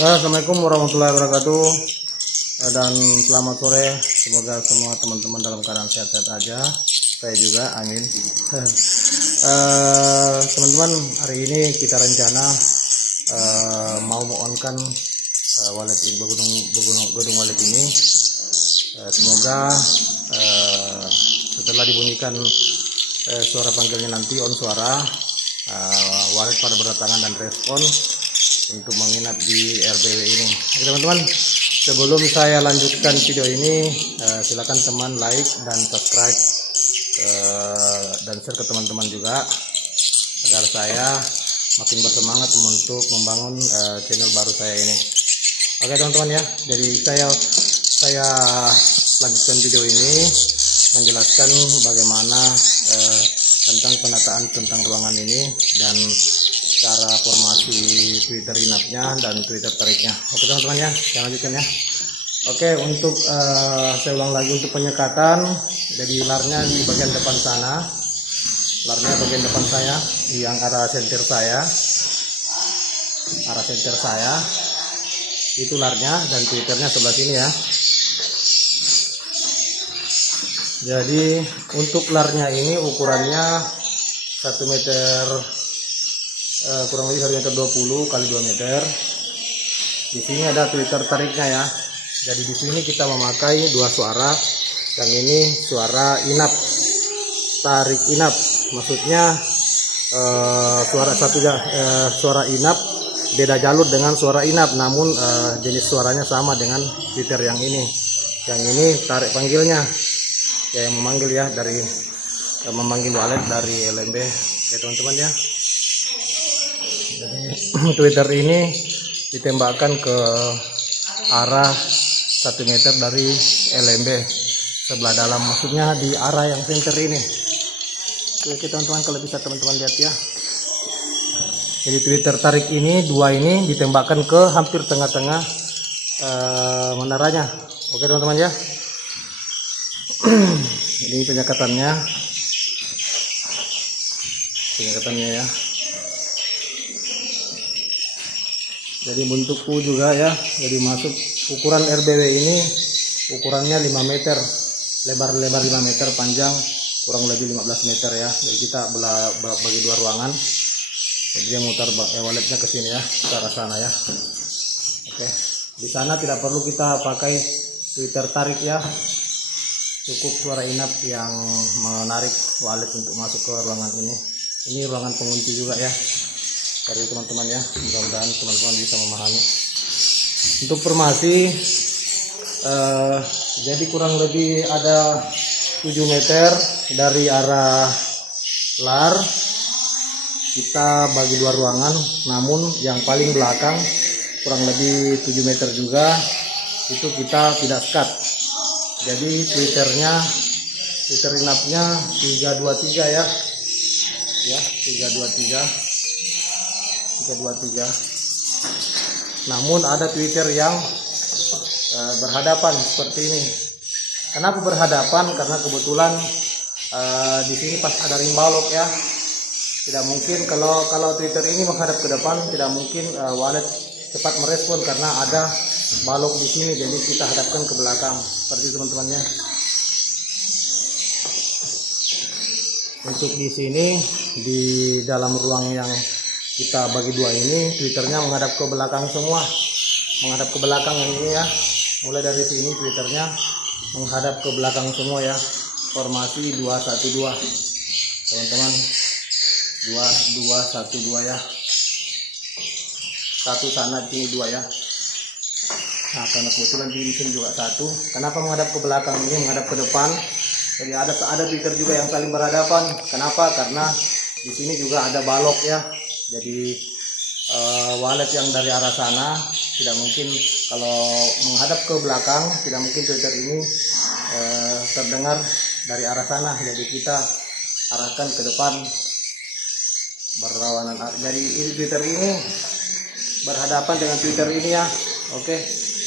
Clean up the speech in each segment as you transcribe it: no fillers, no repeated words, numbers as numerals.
Assalamualaikum warahmatullahi wabarakatuh, dan selamat sore. Semoga semua teman-teman dalam keadaan sehat-sehat aja. Saya juga, amin. Teman-teman, hari ini kita rencana mau on-kan wallet ini, gedung wallet ini. Semoga setelah dibunyikan suara panggilnya nanti on suara, wallet pada berdatangan dan respon untuk menginap di RBW ini. Oke teman-teman, sebelum saya lanjutkan video ini, silakan teman like dan subscribe dan share ke teman-teman juga, agar saya makin bersemangat untuk membangun channel baru saya ini. Oke teman-teman ya, jadi saya lanjutkan video ini menjelaskan bagaimana tentang penataan tentang ruangan ini dan cara formasi Twitter inapnya dan Twitter tariknya. Oke teman-teman ya, saya lanjutkan ya. Oke, untuk saya ulang lagi untuk penyekatan. Jadi larnya di bagian depan sana, larnya bagian depan saya, yang arah center saya, itu larnya, dan Twitternya sebelah sini ya. Jadi untuk larnya ini ukurannya 1 meter, kurang lebih 1 meter 20 kali 2 meter. Di sini ada Twitter tariknya ya. Jadi di sini kita memakai dua suara. Yang ini suara inap, tarik inap. Maksudnya suara inap beda jalur dengan suara inap, namun jenis suaranya sama dengan Twitter yang ini. Yang ini tarik panggilnya, ya, yang memanggil ya, dari memanggil wallet dari LMB. Oke teman-teman ya. Jadi Twitter ini ditembakkan ke arah 1 meter dari LMB sebelah dalam, maksudnya di arah yang center ini. Oke teman-teman, kalau bisa teman-teman lihat ya. Jadi Twitter tarik ini, dua ini ditembakkan ke hampir tengah-tengah menaranya. Oke teman-teman ya. Ini penyekatannya ya. Jadi bentukku juga ya, jadi masuk ukuran RBW ini ukurannya 5 meter, lebar 5 meter, panjang kurang lebih 15 meter ya. Jadi kita bagi dua ruangan. Jadi dia mutar walletnya ke sini ya, ke arah sana ya. Oke, di sana tidak perlu kita pakai Twitter tarik ya, cukup suara inap yang menarik wallet untuk masuk ke ruangan ini. Ini ruangan pengunci juga ya, dari teman-teman ya. Mudah-mudahan teman-teman bisa memahami. Untuk formasi jadi kurang lebih ada 7 meter dari arah lar. Kita bagi dua ruangan, namun yang paling belakang kurang lebih 7 meter juga, itu kita tidak skat. Jadi Twitter inapnya 323 ya. Ya, 323. Namun ada Twitter yang berhadapan seperti ini. Kenapa berhadapan? Karena kebetulan di sini pas ada ring balok ya. Tidak mungkin kalau Twitter ini menghadap ke depan, tidak mungkin wallet cepat merespon karena ada balok di sini. Jadi kita hadapkan ke belakang seperti teman-temannya. Untuk di sini, di dalam ruang yang kita bagi dua ini, Twitternya menghadap ke belakang semua, menghadap ke belakang yang ini ya. Mulai dari sini Twitternya menghadap ke belakang semua ya. Formasi 212 teman-teman, 212 ya. Satu sana, di sini dua ya. Nah, karena kebetulan di sini juga satu. Kenapa menghadap ke belakang ini, menghadap ke depan? Jadi ada Twitter juga yang saling berhadapan. Kenapa? Karena di sini juga ada balok ya. Jadi wallet yang dari arah sana tidak mungkin, kalau menghadap ke belakang tidak mungkin Twitter ini terdengar dari arah sana. Jadi kita arahkan ke depan berlawanan. Jadi ini Twitter ini berhadapan dengan Twitter ini ya. Oke,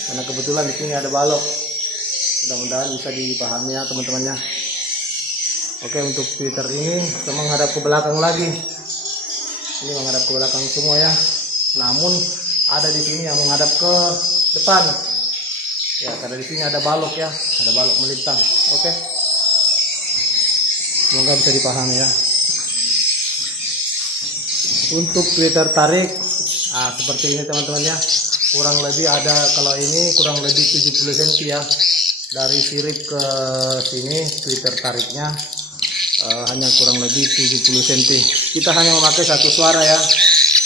karena kebetulan di sini ada balok. Mudah-mudahan bisa dipahami ya teman-temannya. Oke, untuk Twitter ini menghadap ke belakang lagi. Ini menghadap ke belakang semua ya. Namun ada di sini yang menghadap ke depan. Ya, karena di sini ada balok ya, ada balok melintang. Oke. Semoga bisa dipahami ya. Untuk Twitter tarik, seperti ini teman-teman ya. Kurang lebih ada, kalau ini kurang lebih 70 cm ya. Dari sirip ke sini Twitter tariknya hanya kurang lebih 70 cm. Kita hanya memakai satu suara ya.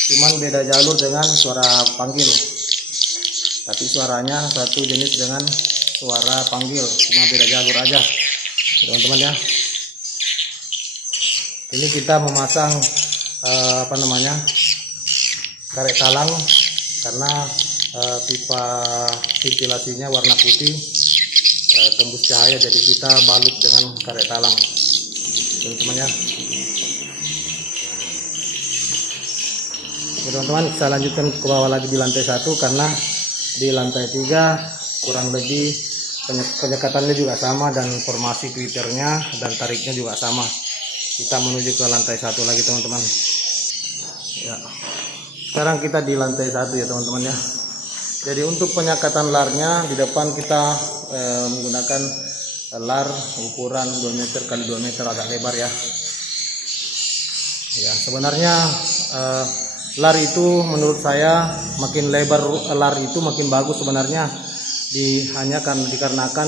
Cuman beda jalur dengan suara panggil. Tapi suaranya satu jenis dengan suara panggil, cuma beda jalur aja. Teman-teman ya. Ini kita memasang karet talang karena pipa ventilasinya warna putih, tembus cahaya, jadi kita balut dengan karet talang, teman-teman ya. Oke, teman-teman, saya lanjutkan ke bawah lagi di lantai 1 karena di lantai 3 kurang lebih penyekatannya juga sama dan formasi twitternya dan tariknya juga sama. Kita menuju ke lantai 1 lagi teman-teman ya. Sekarang kita di lantai 1 ya teman-teman ya. Jadi untuk penyekatan larnya di depan kita menggunakan lar ukuran 2 meter x 2 meter agak lebar ya. Ya, sebenarnya lar itu menurut saya makin lebar lar itu makin bagus sebenarnya, dikarenakan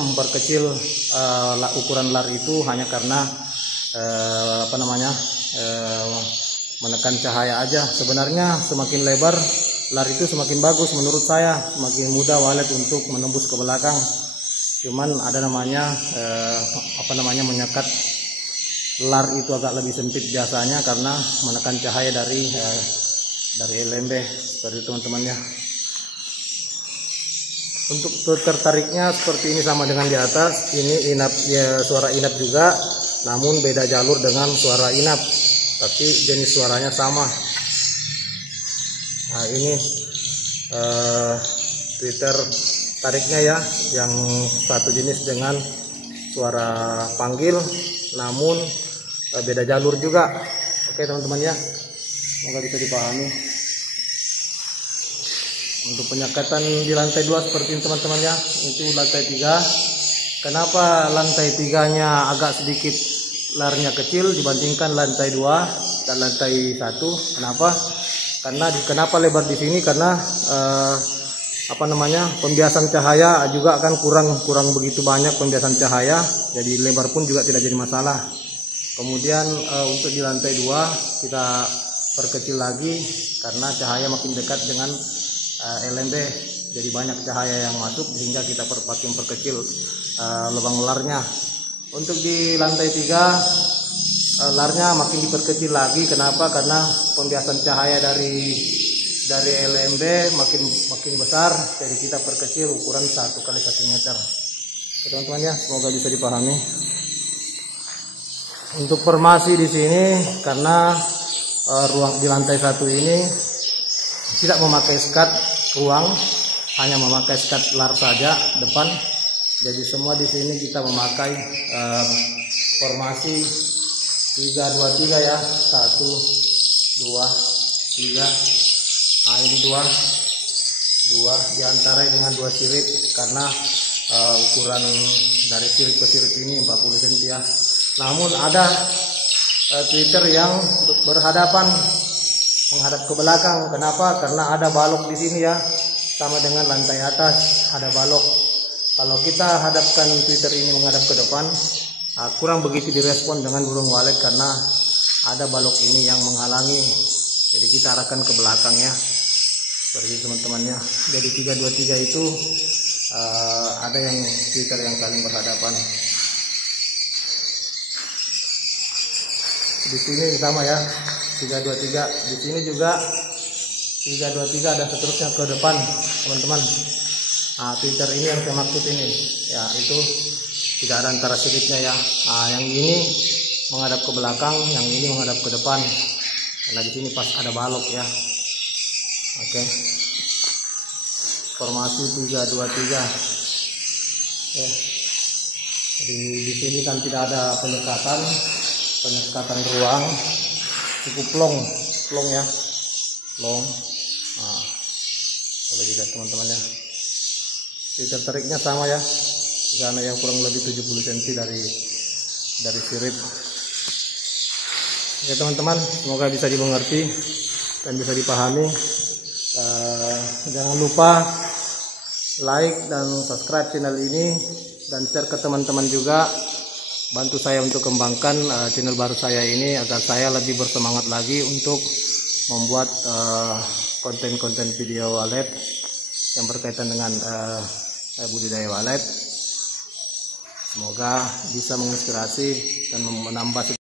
memperkecil ukuran lar itu hanya karena menekan cahaya aja. Sebenarnya semakin lebar lar itu semakin bagus menurut saya, semakin mudah walet untuk menembus ke belakang. Cuman ada menyekat lar itu agak lebih sempit biasanya karena menekan cahaya dari LMB seperti teman-teman ya. Untuk tertariknya seperti ini sama dengan di atas. Ini inap ya, suara inap juga, namun beda jalur dengan suara inap, tapi jenis suaranya sama. Nah, ini Twitter tariknya ya, yang satu jenis dengan suara panggil, namun beda jalur juga. Oke teman-teman ya, semoga bisa dipahami. Untuk penyekatan di lantai 2 seperti ini teman-teman ya. Itu lantai 3. Kenapa lantai 3-nya agak sedikit larnya kecil dibandingkan lantai 2 dan lantai 1? Kenapa? Kenapa lebar di sini? Karena pembiasan cahaya juga akan kurang begitu banyak pembiasan cahaya, jadi lebar pun juga tidak jadi masalah. Kemudian untuk di lantai 2 kita perkecil lagi karena cahaya makin dekat dengan LMB, jadi banyak cahaya yang masuk sehingga kita makin perkecil lubang larnya. Untuk di lantai 3 larnya makin diperkecil lagi. Kenapa? Karena pembiasan cahaya dari LMB makin besar, jadi kita perkecil ukuran 1 x 1 meter. Teman-teman ya, semoga bisa dipahami. Untuk formasi di sini karena ruang di lantai 1 ini tidak memakai skat ruang, hanya memakai skat lar saja depan. Jadi semua di sini kita memakai formasi 3-2-3 ya. 1 2 3. Nah, ini dua diantara dengan 2 sirip karena ukuran dari sirip ke sirip ini 40 cm ya. Namun ada Twitter yang menghadap ke belakang. Kenapa? Karena ada balok di sini ya, sama dengan lantai atas ada balok. Kalau kita hadapkan Twitter ini menghadap ke depan, kurang begitu direspon dengan burung walet karena ada balok ini yang menghalangi. Jadi kita arahkan ke belakang ya, seperti teman-temannya. Jadi 3-2-3 itu ada yang Twitter yang saling berhadapan. Di sini sama ya, 3-2-3. Di sini juga 3-2-3 dan seterusnya ke depan teman-teman. Nah, Twitter ini yang saya maksud ini ya, itu tidak ada antara siripnya ya. Nah, yang ini menghadap ke belakang, yang ini menghadap ke depan. Karena di sini pas ada balok ya. Oke. Formasi 3-2-3. Jadi di sini kan tidak ada penyekatan ruang, cukup long ya, long. Nah, lihat teman-teman ya. Jadi tertariknya sama ya, karena yang kurang lebih 70 cm dari sirip. Oke teman-teman, semoga bisa dimengerti dan bisa dipahami. Jangan lupa like dan subscribe channel ini dan share ke teman-teman juga. Bantu saya untuk kembangkan channel baru saya ini agar saya lebih bersemangat lagi untuk membuat konten-konten video walet yang berkaitan dengan budidaya walet. Semoga bisa menginspirasi dan menambah